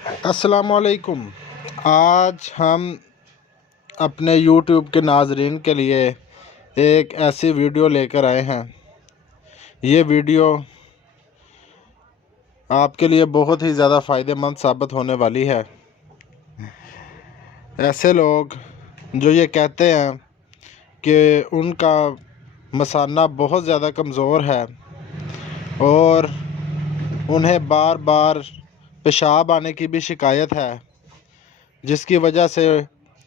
السلام علیکم۔ آج ہم اپنے یوٹیوب کے ناظرین کے لیے ایک ایسی ویڈیو لے کر آئے ہیں۔ یہ ویڈیو آپ کے لیے بہت ہی زیادہ فائدہ مند ثابت ہونے والی ہے۔ ایسے لوگ جو یہ کہتے ہیں کہ ان کا مثانہ بہت زیادہ کمزور ہے اور انہیں بار بار پیشاب آنے کی بھی شکایت ہے، جس کی وجہ سے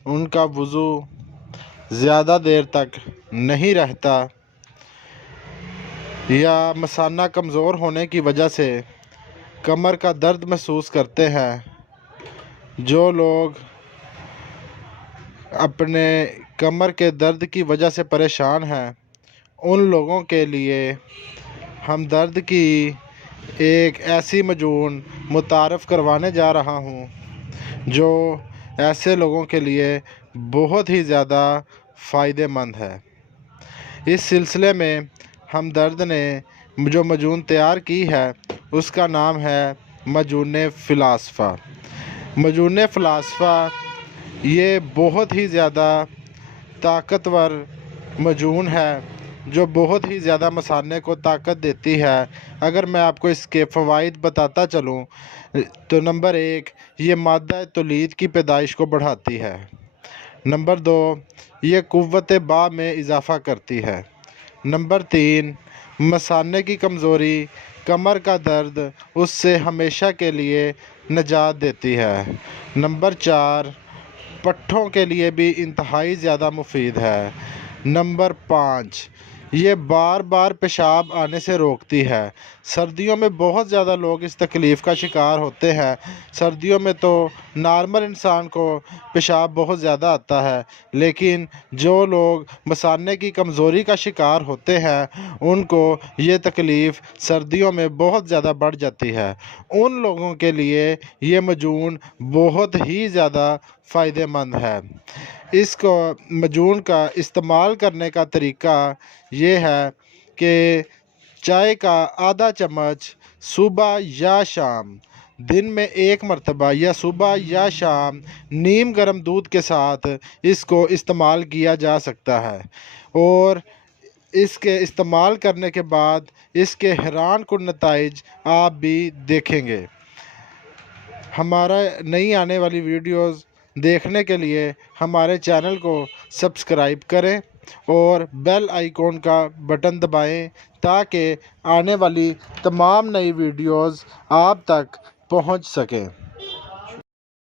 ان کا وضو زیادہ دیر تک نہیں رہتا، یا مثانہ کمزور ہونے کی وجہ سے کمر کا درد محسوس کرتے ہیں۔ جو لوگ اپنے کمر کے درد کی وجہ سے پریشان ہیں، ان لوگوں کے لیے ہمدرد کی ایک ایسی معجون متعارف کروانے جا رہا ہوں جو ایسے لوگوں کے لیے بہت ہی زیادہ فائدہ مند ہے۔ اس سلسلے میں ہمدرد نے جو معجون تیار کی ہے اس کا نام ہے معجون فلاسفہ۔ معجون فلاسفہ یہ بہت ہی زیادہ طاقتور معجون ہے جو بہت ہی زیادہ مثانے کو طاقت دیتی ہے۔ اگر میں آپ کو اس کے فوائد بتاتا چلوں تو نمبر 1، یہ مادہ تولید کی پیدائش کو بڑھاتی ہے۔ نمبر 2، یہ قوت باء میں اضافہ کرتی ہے۔ نمبر 3، مثانے کی کمزوری، کمر کا درد، اس سے ہمیشہ کے لیے نجات دیتی ہے۔ نمبر 4، پٹھوں کے لیے بھی انتہائی زیادہ مفید ہے۔ نمبر 5، یہ بار بار پیشاب آنے سے روکتی ہے۔ سردیوں میں بہت زیادہ لوگ اس تکلیف کا شکار ہوتے ہیں۔ سردیوں میں تو نارمل انسان کو پیشاب بہت زیادہ آتا ہے، لیکن جو لوگ مثانے کی کمزوری کا شکار ہوتے ہیں ان کو یہ تکلیف سردیوں میں بہت زیادہ بڑھ جاتی ہے۔ ان لوگوں کے لیے یہ معجون بہت ہی زیادہ فائدہ مند ہے۔ اس کو معجون کا استعمال کرنے کا طریقہ یہ ہے کہ چائے کا آدھا چمچ صبح یا شام، دن میں 1 مرتبہ یا صبح یا شام نیم گرم دودھ کے ساتھ اس کو استعمال کیا جا سکتا ہے، اور اس کے استعمال کرنے کے بعد اس کے حیران کن نتائج آپ بھی دیکھیں گے۔ ہمارا نئی آنے والی ویڈیوز دیکھنے کے لیے ہمارے چینل کو سبسکرائب کریں اور بیل آئیکن کا بٹن دبائیں تاکہ آنے والی تمام نئی ویڈیوز آپ تک پہنچ سکیں۔